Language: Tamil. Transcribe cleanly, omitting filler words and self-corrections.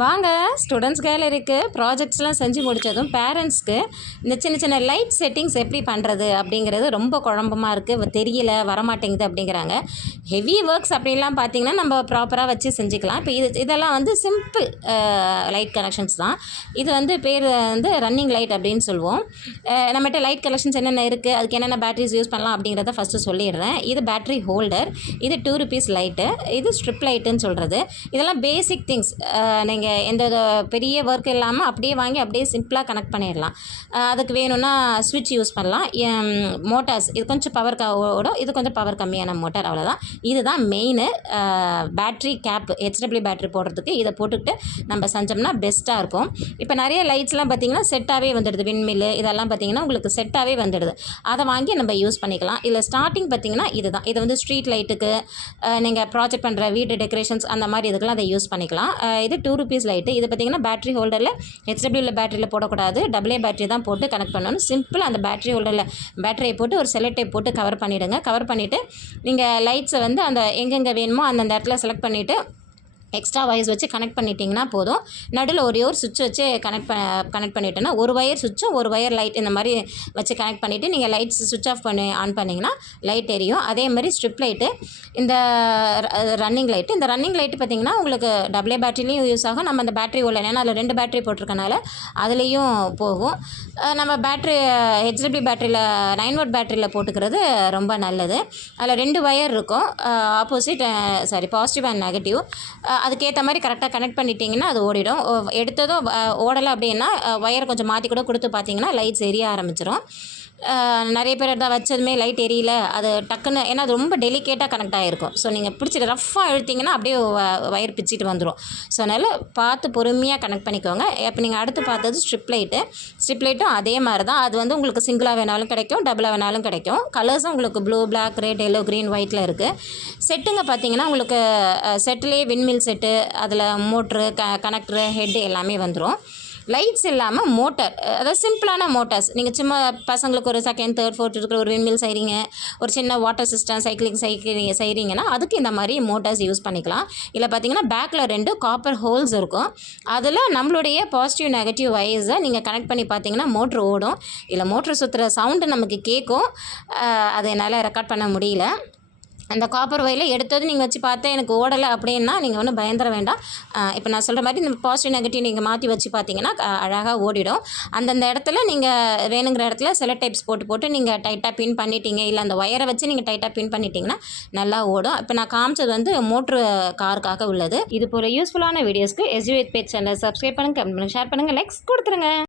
வாங்க ஸ்டூடெண்ட்ஸ் கேலரிக்கு ப்ராஜெக்ட்ஸ்லாம் செஞ்சு முடித்ததும் பேரண்ட்ஸ்க்கு இந்த சின்ன சின்ன லைட் செட்டிங்ஸ் எப்படி பண்ணுறது அப்படிங்கிறது ரொம்ப குழம்பமாக இருக்குது, தெரியல வரமாட்டேங்குது அப்படிங்கிறாங்க. ஹெவி ஒர்க்ஸ் அப்படின்லாம் பார்த்திங்கன்னா நம்ம ப்ராப்பராக வச்சு செஞ்சுக்கலாம். இப்போ இதெல்லாம் வந்து சிம்பிள் லைட் கனெக்ஷன்ஸ் தான். இது வந்து பேர் வந்து ரன்னிங் லைட் அப்படின்னு சொல்லுவோம். நம்மகிட்ட லைட் கனெக்ஷன்ஸ் என்னென்ன இருக்குது, அதுக்கு என்னென்ன பேட்டரிஸ் யூஸ் பண்ணலாம் அப்படிங்கிறத ஃபஸ்ட்டு சொல்லிடுறேன். இது பேட்டரி ஹோல்டர், இது ₹2 லைட்டு, இது ஸ்ட்ரிப் லைட்டுன்னு சொல்கிறது. இதெல்லாம் பேசிக் திங்ஸ். நீங்கள் எந்த பெரிய ஒர்க் இல்லாமல் அப்படியே வாங்கி அப்படியே சிம்பிளாக கனெக்ட் பண்ணிடலாம். அதுக்கு வேணும்னா ஸ்விட்ச் யூஸ் பண்ணலாம். மோட்டார்ஸ் இது கொஞ்சம் பவர் ஓடும், இது கொஞ்சம் பவர் கம்மியான மோட்டார், அவ்வளோதான். இதுதான் main. Battery cap, HW battery போடுறதுக்கு இதை போட்டுக்கிட்டு நம்ம செஞ்சோம்னா பெஸ்ட்டாக இருக்கும். இப்போ நிறைய லைட்ஸ்லாம் பார்த்திங்கன்னா செட்டாகவே வந்துடுது. விண்மில்லு இதெல்லாம் பார்த்திங்கன்னா உங்களுக்கு செட்டாகவே வந்துடுது. அதை வாங்கி நம்ம யூஸ் பண்ணிக்கலாம். இல்லை ஸ்டார்டிங் பார்த்திங்கன்னா இதுதான். இது வந்து ஸ்ட்ரீட் லைட்டுக்கு, நீங்கள் ப்ராஜெக்ட் பண்ணுற வீடு டெக்கரேஷன்ஸ் அந்த மாதிரி இதுக்கெல்லாம் அதை யூஸ் பண்ணிக்கலாம். இது ₹2 லைட்டு. இது பார்த்திங்கன்னா பேட்டரி ஹோல்டரில் HW பேட்டரியில் போடக்கூடாது, AA பேட்டரி தான் போட்டு கனெக்ட் பண்ணணும். சிம்பிள் அந்த பேட்டரி ஹோல்டரில் பேட்டரியை போட்டு ஒரு செல்லோ டேப் போட்டு கவர் பண்ணிவிடுங்க. கவர் பண்ணிவிட்டு நீங்கள் லைட்ஸை வந்து அந்த எங்கெங்கே வேணுமோ அந்தந்த இடத்துல செலக்ட் பண்ணிவிட்டு எக்ஸ்ட்ரா வயர்ஸ் வச்சு கனெக்ட் பண்ணிட்டீங்கன்னா போதும். நடுவில் ஒரே ஒரு சுவிட்ச் வச்சு கனெக்ட் பண்ணிட்டோன்னா ஒரு வயர் சுவிட்சும் ஒரு வயர் லைட் இந்த மாதிரி வச்சு கனெக்ட் பண்ணிவிட்டு நீங்கள் லைட்ஸ் சுவிட்ச் ஆஃப் ஆன் பண்ணிங்கன்னா லைட் எரியும். அதே மாதிரி ஸ்ட்ரிப் லைட்டு, இந்த ரன்னிங் லைட்டு. இந்த ரன்னிங் லைட்டு பார்த்திங்கன்னா உங்களுக்கு AA பேட்டரிலையும் யூஸ் ஆகும். நம்ம அந்த பேட்டரி ஓடல, ஏன்னா அதில் 2 பேட்டரி போட்டிருக்கனால அதுலேயும் போகும். நம்ம பேட்டரி HW பேட்டரியில் 9V பேட்டரியில் போட்டுக்கிறது ரொம்ப நல்லது. அதில் 2 வயர் இருக்கும், பாசிட்டிவ் அண்ட் நெகட்டிவ். அதுக்கேற்ற மாதிரி கரெக்டாக கனெக்ட் பண்ணிட்டீங்கன்னா அது ஓடிடும். எடுத்ததும் ஓடலை அப்படின்னா ஒயர் கொஞ்சம் மாற்றி கூட கொடுத்து பார்த்தீங்கன்னா லைட்ஸ் எரிய ஆரம்பிச்சிடும். நிறைய பேர் தான் வச்சதுமே லைட் எரியல, அது டக்குன்னு, ஏன்னா அது ரொம்ப டெலிகேட்டாக கனெக்ட் ஆகிருக்கும். ஸோ நீங்கள் பிடிச்சிட்டு ரஃப்பாக இழுத்திங்கன்னா அப்படியே ஒயர் பிச்சுட்டு வந்துடும். ஸோ அதனால் பார்த்து பொறுமையாக கனெக்ட் பண்ணிக்கோங்க. இப்போ நீங்கள் அடுத்து பார்த்தது ஸ்ட்ரிப் லைட்டும் அதே மாதிரி தான். அது வந்து உங்களுக்கு சிங்கிளாக வேணாலும் கிடைக்கும், டபுளாக வேணாலும் கிடைக்கும். கலர்ஸும் உங்களுக்கு blue, black, red, yellow, green, ஒயிட்டில் இருக்குது. செட்டுங்க பார்த்தீங்கன்னா உங்களுக்கு செட்டிலே விண்மில் செட்டு, அதில் மோட்ரு, கனெக்டரு, ஹெட்டு எல்லாமே வந்துடும். லைட்ஸ் இல்லாமல் மோட்டார், அதாவது சிம்பிளான மோட்டார்ஸ், நீங்கள் சும்மா பசங்களுக்கு ஒரு செகண்ட், தேர்ட், ஃபோர்த் இருக்கிற ஒரு விண்மில் செய்கிறீங்க, ஒரு சின்ன வாட்டர் சிஸ்டம் செய்கிறீங்கன்னா அதுக்கு இந்த மாதிரி மோட்டார்ஸ் யூஸ் பண்ணிக்கலாம். இல்லை பார்த்தீங்கன்னா பேக்கில் 2 காப்பர் ஹோல்ஸ் இருக்கும். அதில் நம்மளுடைய பாசிட்டிவ் நெகட்டிவ் வயர்ஸை நீங்கள் கனெக்ட் பண்ணி பார்த்தீங்கன்னா மோட்ரு ஓடும். இல்லை மோட்ரு சுற்றுற சவுண்டு நமக்கு கேட்கும். அதை என்னால் ரெக்கார்ட் பண்ண முடியல. அந்த காப்பர் வயரில் எடுத்தது நீங்கள் வச்சு பார்த்தா எனக்கு ஓடலை அப்படின்னா நீங்கள் ஒன்றும் பயந்துட வேண்டாம். இப்போ நான் சொல்கிற மாதிரி இந்த பாசிட்டிவ் நெகட்டிவ் நீங்கள் மாற்றி வச்சு பார்த்தீங்கன்னா அழகாக ஓடிடும். அந்தந்த இடத்துல நீங்கள் வேணுங்கிற இடத்துல செல்லோ டேப்ஸ் போட்டு நீங்கள் டைட்டாக பின் பண்ணிட்டீங்க, இல்லை அந்த ஒயரை வச்சு நீங்கள் டைட்டாக பின் பண்ணிட்டீங்கன்னா நல்லா ஓடும். இப்போ நான் காமிச்சது வந்து மோட்ரு காருக்காக உள்ளது. இது போல் யூஸ்ஃபுல்லான வீடியோஸ்க்கு SUH பேஜ் சேனலை சப்ஸ்கிரைப் பண்ணுங்கள், கமெண்ட் பண்ணுங்கள், ஷேர் பண்ணுங்கள், லைக்ஸ் கொடுத்துருங்க.